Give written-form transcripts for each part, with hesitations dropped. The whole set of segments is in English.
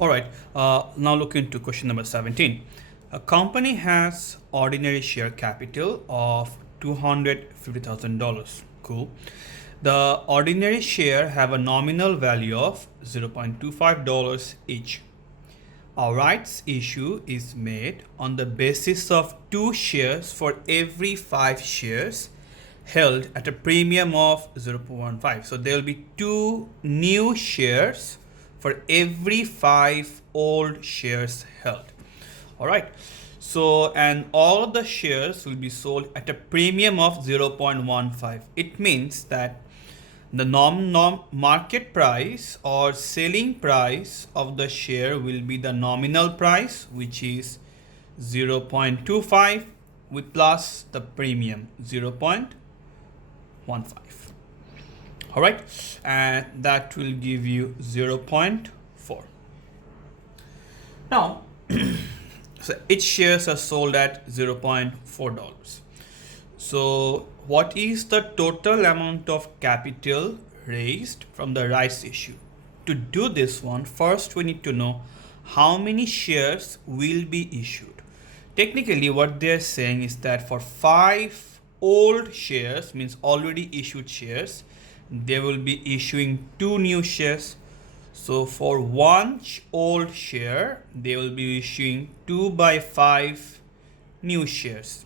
All right, now look into question number 17. A company has ordinary share capital of $250,000. Cool. The ordinary share have a nominal value of $0.25 each. A rights issue is made on the basis of 2 shares for every 5 shares held at a premium of 0.15. So there will be 2 new shares for every 5 old shares held. All right. So, and all the shares will be sold at a premium of 0.15. It means that the market price or selling price of the share will be the nominal price, which is 0.25 with plus the premium 0.15. All right, and that will give you 0.4. Now, so each shares are sold at $0.4. So what is the total amount of capital raised from the rights issue? To do this one, first we need to know how many shares will be issued. Technically, what they're saying is that for 5 old shares, means already issued shares, they will be issuing 2 new shares. So for 1 old share, they will be issuing 2 by 5 new shares,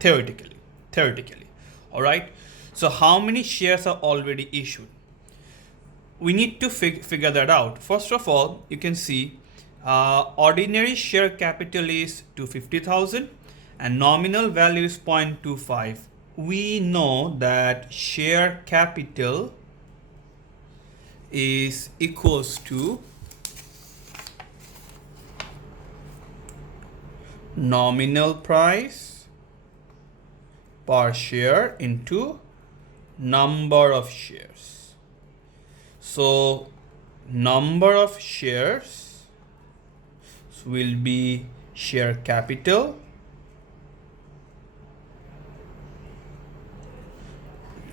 theoretically. All right. So how many shares are already issued? We need to figure that out. First of all, you can see ordinary share capital is 250,000 and nominal value is 0.25. We know that share capital is equals to nominal price per share into number of shares. So number of shares will be share capital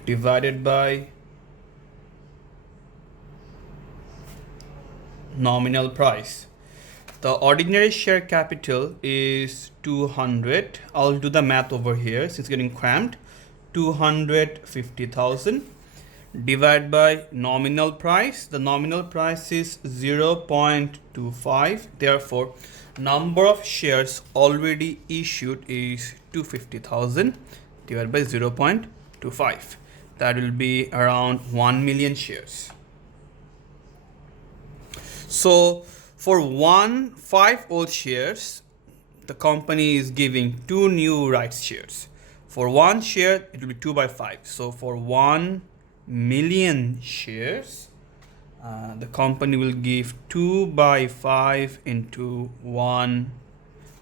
divided by nominal price. The ordinary share capital is 200. I'll do the math over here since it's getting cramped. 250,000 divided by nominal price. The nominal price is 0.25. Therefore, number of shares already issued is 250,000 divided by 0.25. That will be around 1 million shares. So for 5 old shares, the company is giving 2 new rights shares. For 1 share, it will be 2 by 5. So for 1 million shares, the company will give 2 by 5 into 1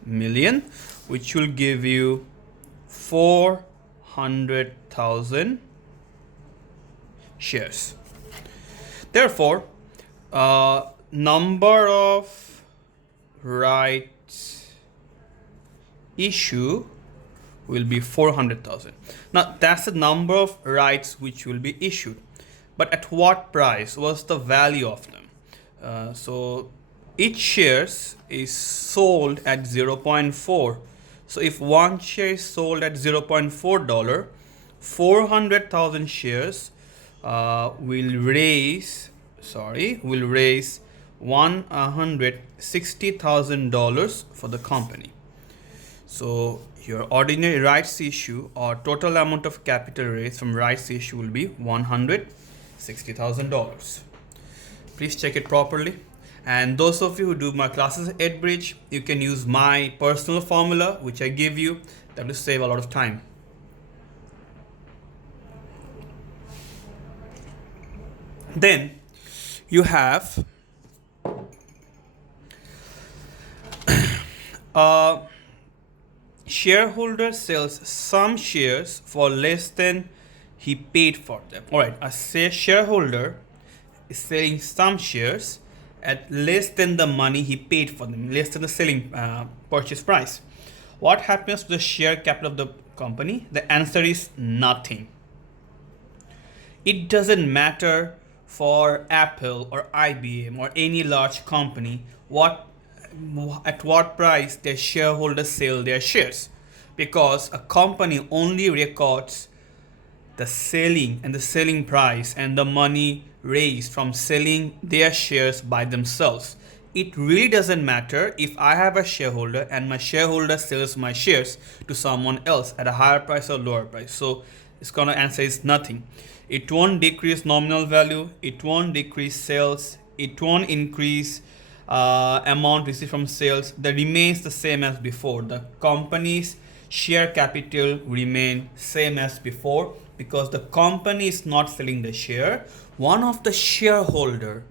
million, which will give you 400,000 shares. Therefore, number of rights issue will be 400,000. Now that's the number of rights which will be issued, but at what price? What's the value of them? So each shares is sold at 0.4. So if 1 share is sold at $0.4, 400,000 shares will raise $160,000 for the company. So your ordinary rights issue or total amount of capital raised from rights issue will be $160,000. Please check it properly. And those of you who do my classes at EdBridge, you can use my personal formula which I give you. That will save a lot of time. Then you have shareholder sells some shares for less than he paid for them. All right, a shareholder is selling some shares at less than the money he paid for them, less than the selling purchase price. What happens to the share capital of the company? The answer is nothing. It doesn't matter for Apple or IBM or any large company, at what price their shareholders sell their shares, because a company only records the selling price and the money raised from selling their shares by themselves. It really doesn't matter if I have a shareholder and my shareholder sells my shares to someone else at a higher price or lower price. So it's gonna answer is nothing. It won't decrease nominal value, it won't decrease sales, it won't increase amount received from sales. That remains the same as before. The company's share capital remain same as before, because the company is not selling the share. One of the shareholder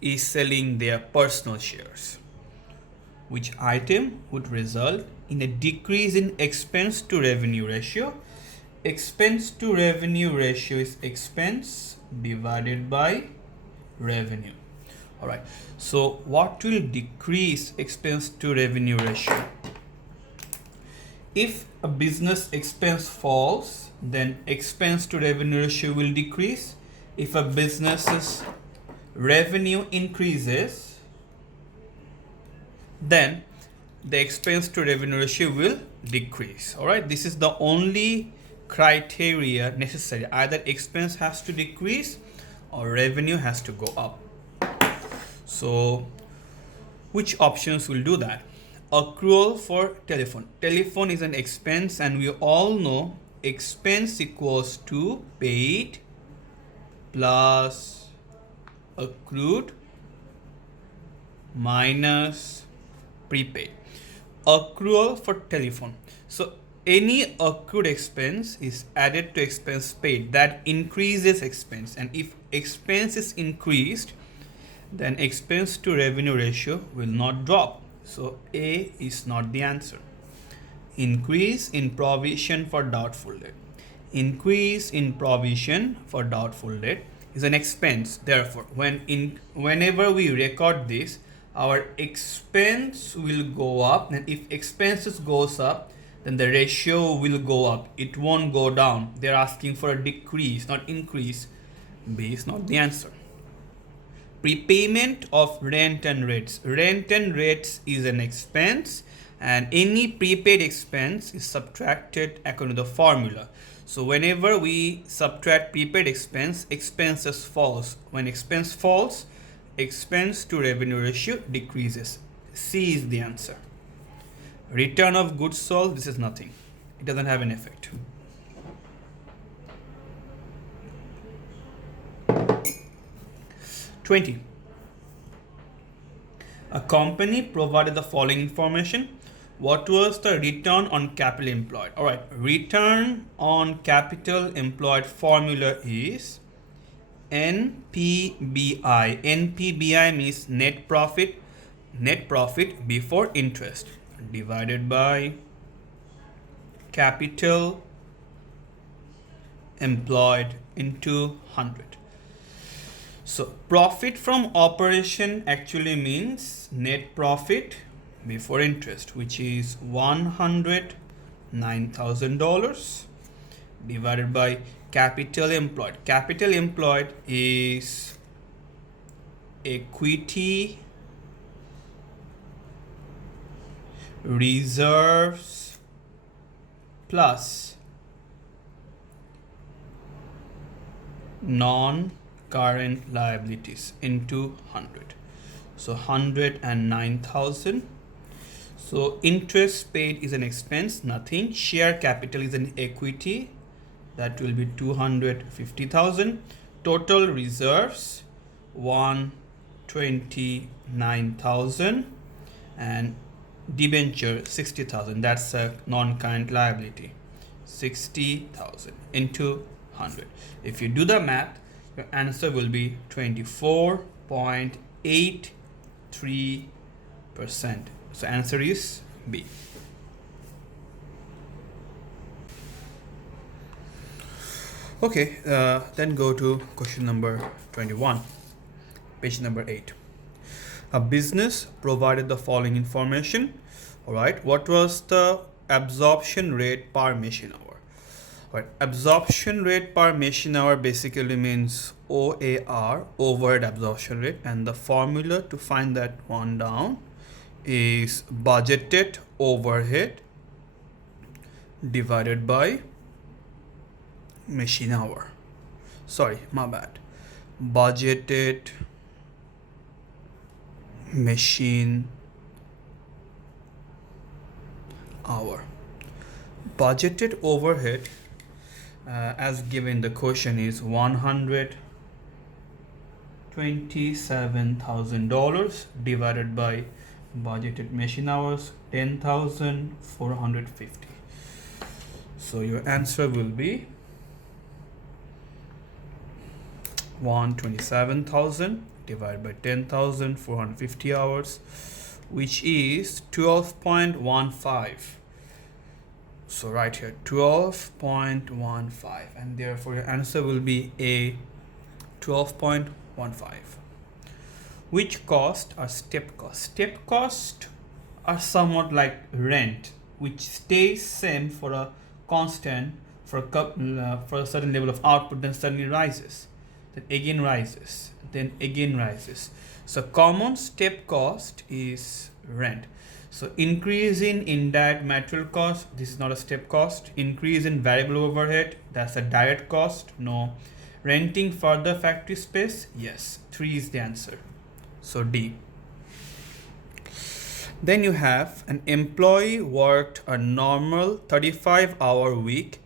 is selling their personal shares, which item would result in a decrease in expense to revenue ratio. Expense to revenue ratio is expense divided by revenue. All right, so what will decrease expense to revenue ratio? If a business expense falls, then expense to revenue ratio will decrease. If a business's revenue increases, then the expense to revenue ratio will decrease. All right, this is the only criteria necessary. Either expense has to decrease or revenue has to go up. So which options will do that? Accrual for telephone. Telephone is an expense, and we all know expense equals to paid plus accrued minus prepaid. Accrual for telephone. So any accrued expense is added to expense paid. That increases expense, and if expense is increased, then expense to revenue ratio will not drop. So A is not the answer. Increase in provision for doubtful debt. Increase in provision for doubtful debt is an expense. Therefore, whenever we record this, our expense will go up, and if expenses goes up, then the ratio will go up. It won't go down. They're asking for a decrease, not increase. B is not the answer. Prepayment of rent and rates. Rent and rates is an expense, and any prepaid expense is subtracted according to the formula. So whenever we subtract prepaid expense, expenses falls. When expense falls, expense to revenue ratio decreases. C is the answer. Return of goods sold, this is nothing. It doesn't have an effect. A company provided the following information. What was the return on capital employed? All right, return on capital employed formula is NPBI. NPBI means net profit before interest divided by capital employed into 100. So profit from operation actually means net profit before interest, which is $109,000 divided by capital employed. Capital employed is equity, reserves plus non-current liabilities into 100. So 109,000. So interest paid is an expense, nothing. Share capital is an equity, that will be 250,000. Total reserves 129,000, and debenture 60,000. That's a non-current liability. 60,000 into 100. If you do the math, your answer will be 24.83%. So answer is B. Okay, then go to question number 21, page number 8. A business provided the following information. All right, what was the absorption rate per machine hour? But absorption rate per machine hour basically means OAR, overhead absorption rate, and the formula to find that one down is budgeted overhead divided by machine hour. Sorry, my bad. Budgeted machine hour. Budgeted overhead as given the question is $127,000 divided by budgeted machine hours 10,450. So your answer will be 127,000 divided by 10,450 hours, which is 12.15. So right here 12.15, and therefore your answer will be A, 12.15. Which cost are step costs? Step costs are somewhat like rent, which stays same for a constant for a certain level of output, then suddenly rises, then again rises, then again rises. So common step cost is rent. So increase in indirect material cost, this is not a step cost. Increase in variable overhead, that's a direct cost, no. Renting further factory space, yes. 3 is the answer. So D. Then you have an employee worked a normal 35-hour week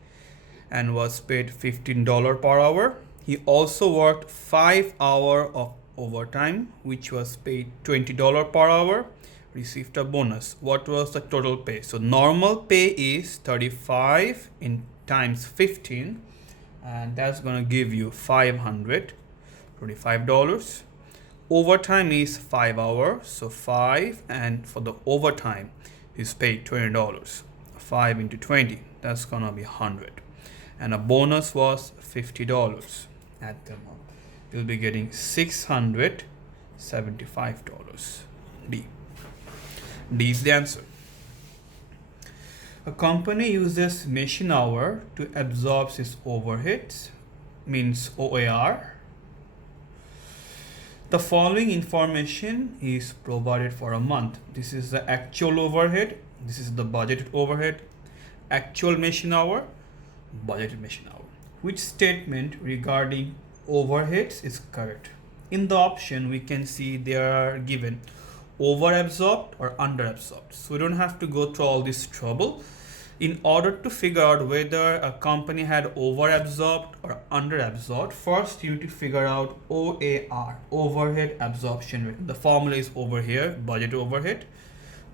and was paid $15 per hour. He also worked 5 hours of overtime, which was paid $20 per hour. Received a bonus. What was the total pay? So normal pay is 35 in times 15, and that's gonna give you $525. Overtime is 5 hours, so 5, and for the overtime is paid $20. 5 into 20, that's gonna be 100, and a bonus was $50. At the moment, you'll be getting $675. D. D is the answer. A company uses machine hour to absorb its overheads, means OAR. The following information is provided for a month. This is the actual overhead, this is the budgeted overhead, actual machine hour, budgeted machine hour. Which statement regarding overheads is correct? In the option we can see they are given overabsorbed or underabsorbed. So we don't have to go through all this trouble. In order to figure out whether a company had overabsorbed or underabsorbed, first you need to figure out OAR, overhead absorption rate. The formula is over here, budget overhead,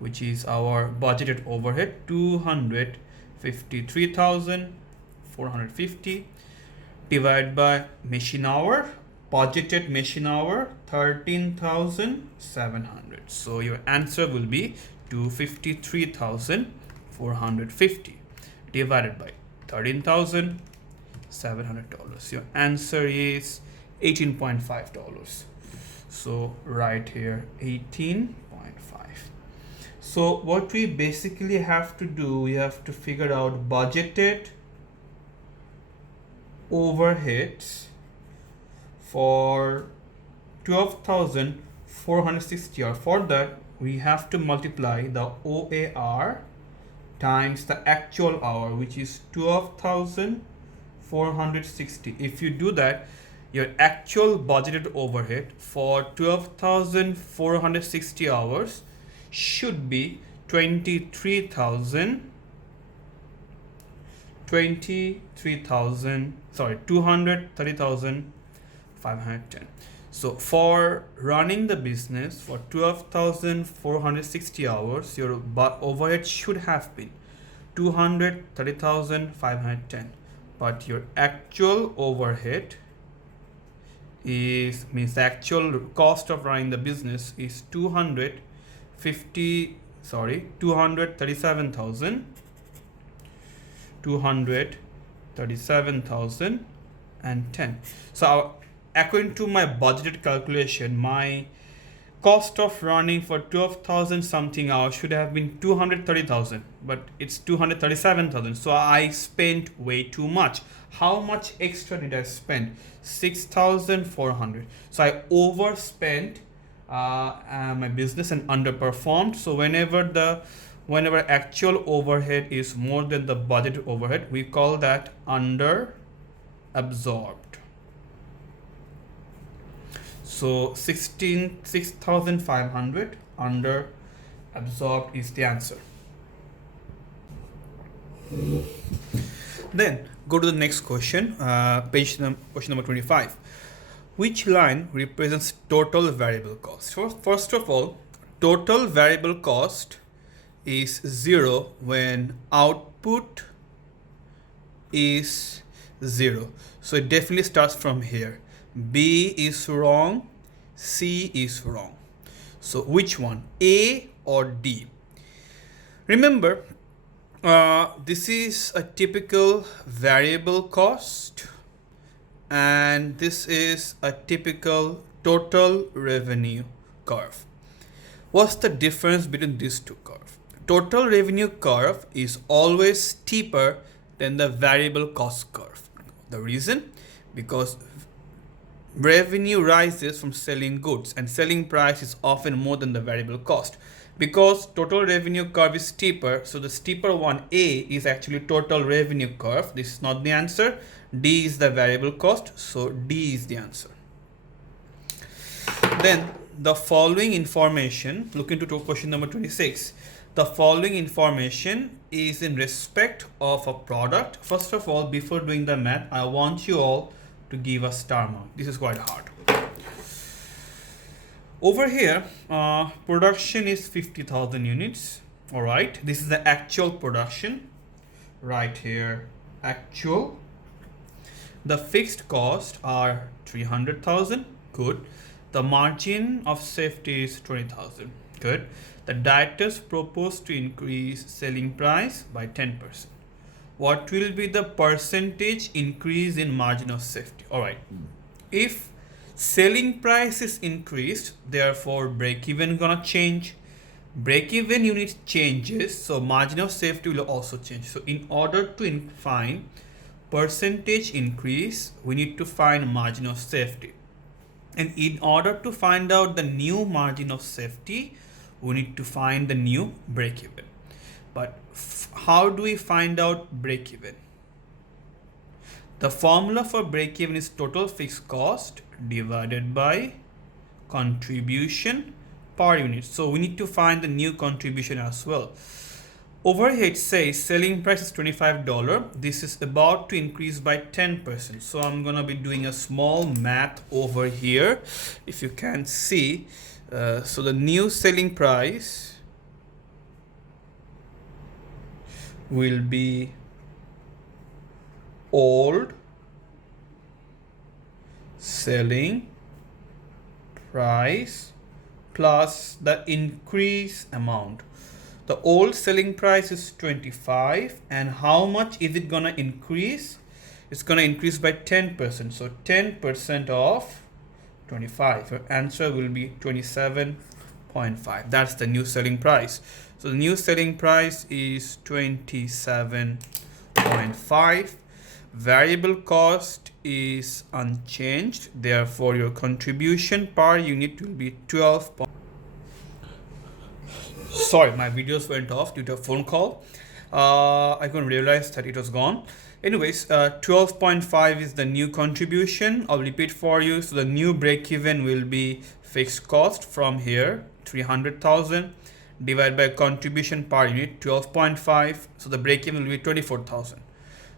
which is our budgeted overhead, 253,450 divided by machine hour, budgeted machine hour 13,700. So your answer will be 253,450 divided by $13,700. Your answer is $18.5. So right here 18.5. So what we basically have to do, we have to figure out budgeted overheads for 12,460, or for that we have to multiply the OAR times the actual hour, which is 12,460. If you do that, your actual budgeted overhead for 12,460 hours should be 230,510. So for running the business for 12,460 hours, your overhead should have been 230,510, but your actual overhead is, means the actual cost of running the business is 237,010. So according to my budgeted calculation, my cost of running for 12,000 something hours should have been 230,000, but it's 237,000. So I spent way too much. How much extra did I spend? 6,400. So I overspent my business and underperformed. So whenever actual overhead is more than the budgeted overhead, we call that under absorbed. So 6,500 under absorbed is the answer. Then go to the next question, question number 25. Which line represents total variable cost? So first of all, total variable cost is 0 when output is 0. So it definitely starts from here. B is wrong, C is wrong. So which one, A or D? Remember, this is a typical variable cost and this is a typical total revenue curve. What's the difference between these two curves? Total revenue curve is always steeper than the variable cost curve. The reason? Because revenue rises from selling goods and selling price is often more than the variable cost. Because total revenue curve is steeper, so the steeper one, A, is actually total revenue curve. This is not the answer. D is the variable cost, so D is the answer. Then the following information, look into question number 26. The following information is in respect of a product. First of all, before doing the math, I want you all to give a star mark. This is quite hard. Over here, production is 50,000 units. All right, this is the actual production. Right here, actual. The fixed costs are 300,000. Good. The margin of safety is 20,000. Good. The directors propose to increase selling price by 10%. What will be the percentage increase in margin of safety? All right. If selling price is increased, therefore break-even gonna change. Break-even unit changes, so margin of safety will also change. So in order to find percentage increase, we need to find margin of safety. And in order to find out the new margin of safety, we need to find the new break-even. But how do we find out break-even? The formula for break-even is total fixed cost divided by contribution per unit. So we need to find the new contribution as well. Over here it says selling price is $25. This is about to increase by 10%. So I'm gonna be doing a small math over here. If you can see, so the new selling price will be old selling price plus the increase amount. The old selling price is 25, and how much is it gonna increase? It's gonna increase by 10%. So 10% of 25. Your answer will be 27.5. That's the new selling price. So the new selling price is 27.5. Variable cost is unchanged. Therefore, your contribution per unit will be 12. Sorry, my videos went off due to a phone call. I couldn't realize that it was gone. Anyways, 12.5 is the new contribution. I'll repeat for you. So the new break-even will be fixed cost from here, 300,000 divided by contribution per unit, 12.5. So the break-even will be 24,000.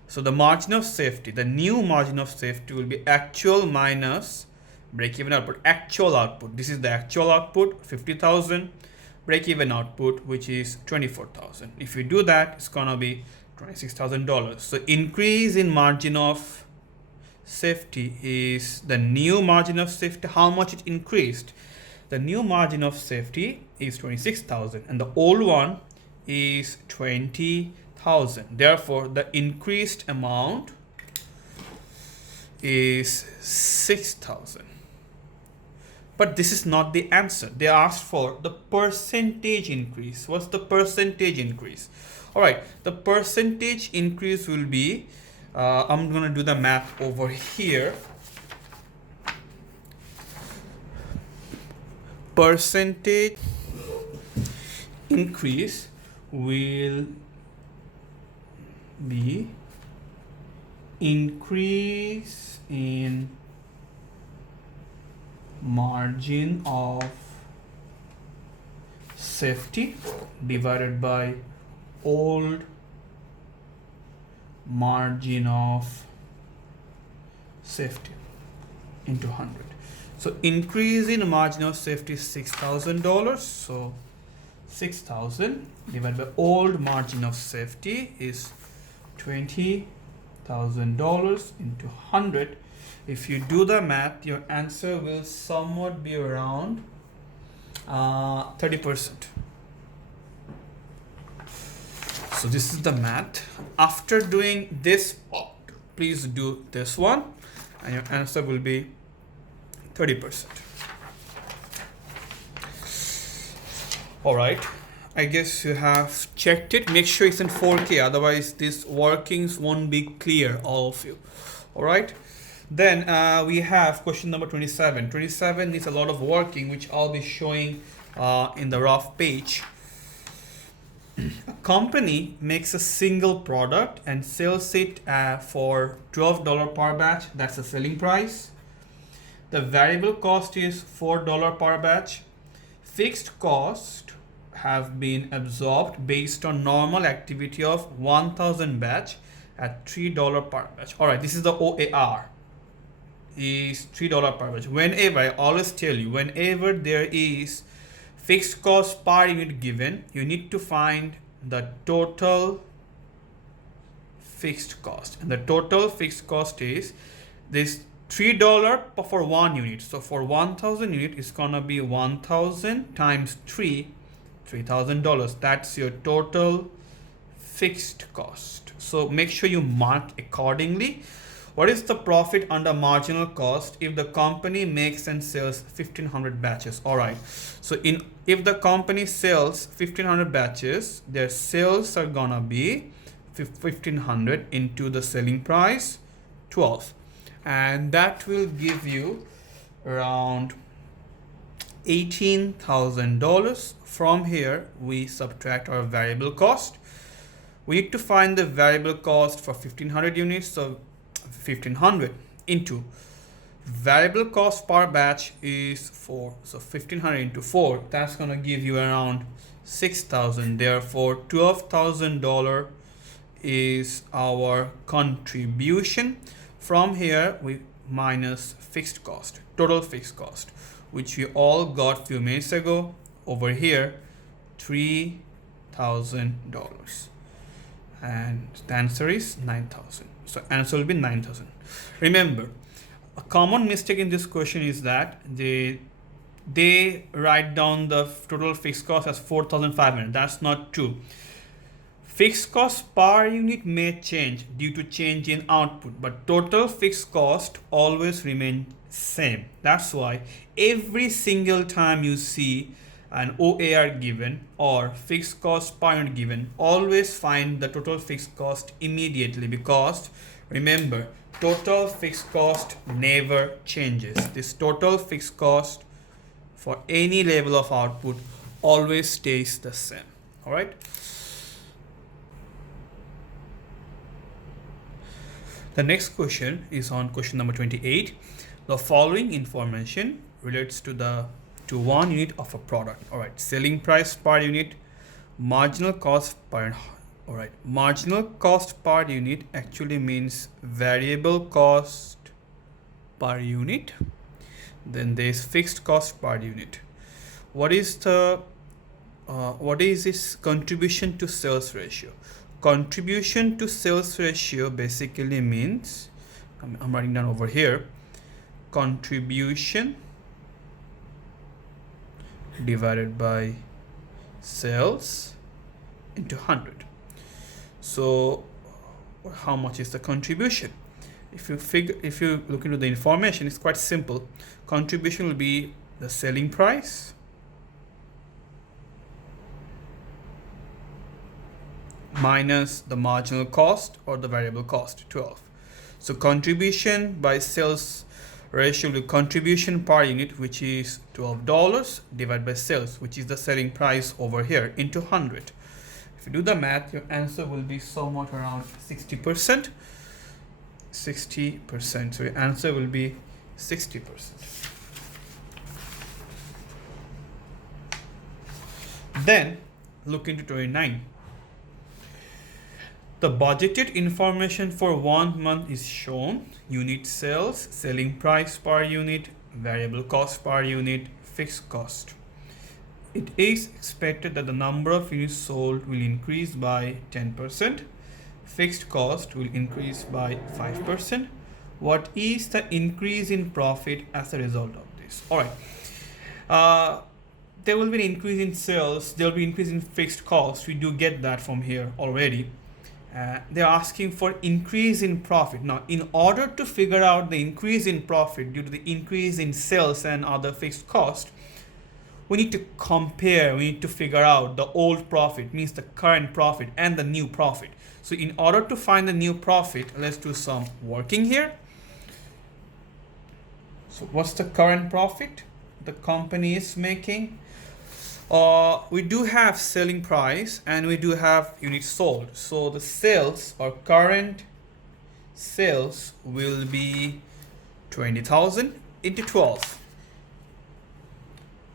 So the margin of safety, the new margin of safety will be actual minus break-even output. Actual output. This is the actual output, 50,000. Break-even output, which is 24,000. If you do that, it's gonna be $26,000. So increase in margin of safety is the new margin of safety. How much it increased? The new margin of safety is 26,000 and the old one is 20,000. Therefore, the increased amount is 6,000. But this is not the answer. They asked for the percentage increase. What's the percentage increase? All right, the percentage increase will be, I'm going to do the math over here. Percentage increase will be increase in margin of safety divided by old margin of safety into 100. So increase in margin of safety is $6,000. So 6,000 divided by old margin of safety is $20,000 into 100. If you do the math, your answer will somewhat be around 30%. So this is the math. After doing this part, please do this one, and your answer will be 30%. All right, I guess you have checked it. Make sure it's in 4K, otherwise these workings won't be clear, all of you. All right, then we have question number 27. 27 needs a lot of working, which I'll be showing in the rough page. A company makes a single product and sells it for $12 per batch. That's the selling price. The variable cost is $4 per batch. Fixed cost have been absorbed based on normal activity of 1,000 batch at $3 per batch. All right, this is the OAR, is $3 per batch. Whenever, I always tell you, whenever there is fixed cost per unit given, you need to find the total fixed cost, and the total fixed cost is this $3 for 1 unit. So for 1,000 unit, it's gonna be 1,000 times 3, $3,000. That's your total fixed cost. So make sure you mark accordingly. What is the profit under marginal cost if the company makes and sells 1,500 batches? All right. So if the company sells 1,500 batches, their sales are gonna be 1,500 into the selling price 12, and that will give you around $18,000. From here, we subtract our variable cost. We need to find the variable cost for 1,500 units. So 1,500 into variable cost per batch is 4. So 1,500 into 4, that's going to give you around 6,000. Therefore, $12,000 is our contribution. From here, we minus fixed cost, total fixed cost, which we all got few minutes ago. Over here, $3,000, and the answer is 9,000. So answer will be 9,000. Remember, a common mistake in this question is that they write down the total fixed cost as 4,500. That's not true. Fixed cost per unit may change due to change in output, but total fixed cost always remain same. That's why every single time you see an OAR given or fixed cost per unit given, always find the total fixed cost immediately, because remember, total fixed cost never changes. This total fixed cost for any level of output always stays the same. All right. The next question is on question number 28. The following information relates to 1 unit of a product. All right, selling price per unit, marginal cost per. All right, marginal cost per unit actually means variable cost per unit. Then there is fixed cost per unit. What is this contribution to sales ratio? Contribution to sales ratio basically means, I'm writing down over here, contribution divided by sales into 100. So how much is the contribution? If you look into the information, it's quite simple. Contribution will be the selling price minus the marginal cost or the variable cost, 12. So contribution by sales ratio will be contribution per unit, which is $12, divided by sales, which is the selling price over here, into 100. If you do the math, your answer will be somewhat around 60%. 60%. So your answer will be 60%. Then look into 29. The budgeted information for 1 month is shown. Unit sales, selling price per unit, variable cost per unit, fixed cost. It is expected that the number of units sold will increase by 10%. Fixed cost will increase by 5%. What is the increase in profit as a result of this? All right. There will be an increase in sales. There will be an increase in fixed cost. We do get that from here already. They're asking for increase in profit. Now, in order to figure out the increase in profit due to the increase in sales and other fixed cost, we need to compare, we need to figure out the old profit, means the current profit, and the new profit. So in order to find the new profit, let's do some working here. So what's the current profit the company is making? We do have selling price and we do have units sold. So the sales or current sales will be 20,000 into 12.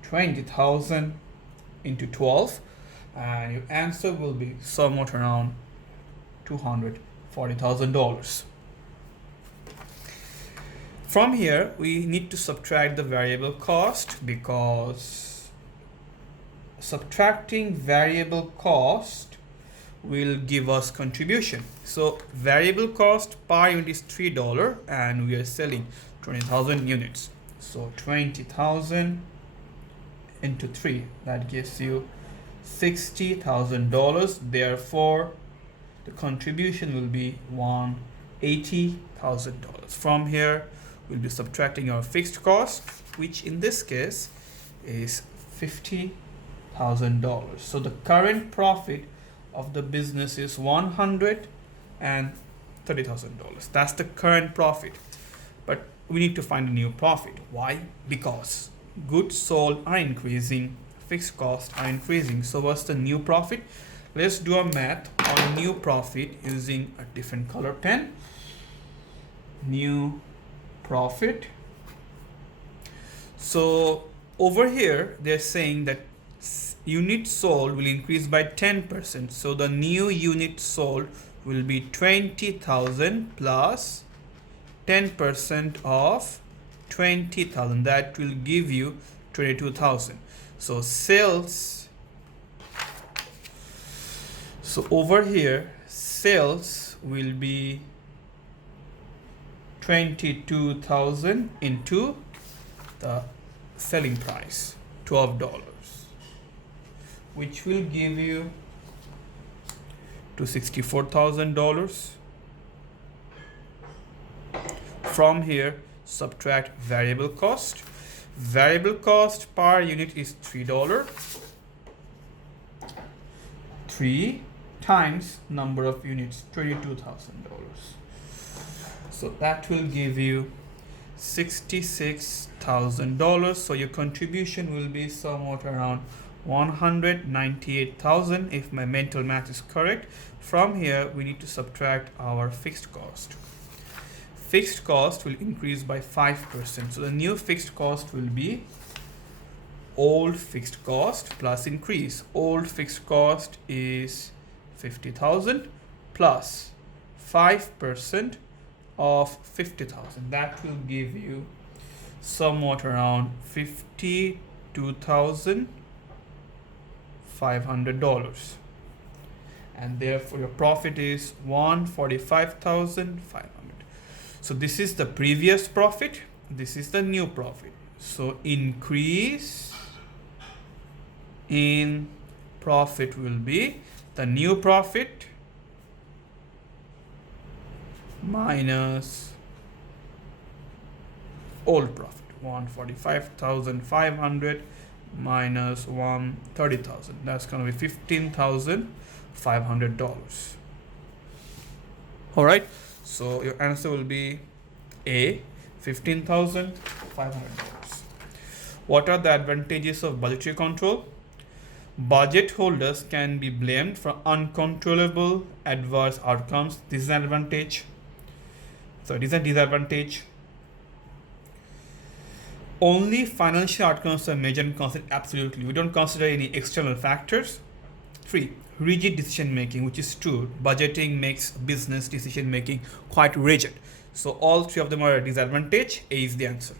20,000 into 12, and your answer will be somewhat around $240,000. From here, we need to subtract the variable cost, because subtracting variable cost will give us contribution. So variable cost per unit is $3 and we are selling 20,000 units. So 20,000 into 3, that gives you $60,000. Therefore, the contribution will be $180,000. From here, we'll be subtracting our fixed cost, which in this case is $50,000. So the current profit of the business is $130,000. That's the current profit. But we need to find a new profit. Why? Because goods sold are increasing, fixed costs are increasing. So what's the new profit? Let's do a math on new profit using a different color pen. New profit. So over here, they're saying that units sold will increase by 10%. So the new units sold will be 20,000 plus 10% of 20,000. That will give you 22,000. So sales. So over here, sales will be 22,000 into the selling price, $12, which will give you to $64,000. From here, subtract variable cost. Variable cost per unit is $3. 3 times number of units, $22,000. So that will give you $66,000. So your contribution will be somewhat around $198,000 if my mental math is correct. From here, we need to subtract our fixed cost. Fixed cost will increase by 5%. So the new fixed cost will be old fixed cost plus increase. Old fixed cost is 50,000 plus 5% of 50,000. That will give you somewhat around $52,500. And therefore your profit is $145,500. So this is the previous profit, this is the new profit. So increase in profit will be the new profit minus old profit, 145,500 minus 130,000. That's going to be $15,500. All right. So your answer will be A, $15,500. What are the advantages of budgetary control? Budget holders can be blamed for uncontrollable adverse outcomes. This is an advantage. So it is a disadvantage. Only financial outcomes are measured and considered absolutely. We don't consider any external factors. 3. Rigid decision making, which is true. Budgeting makes business decision making quite rigid. So all three of them are a disadvantage. A is the answer.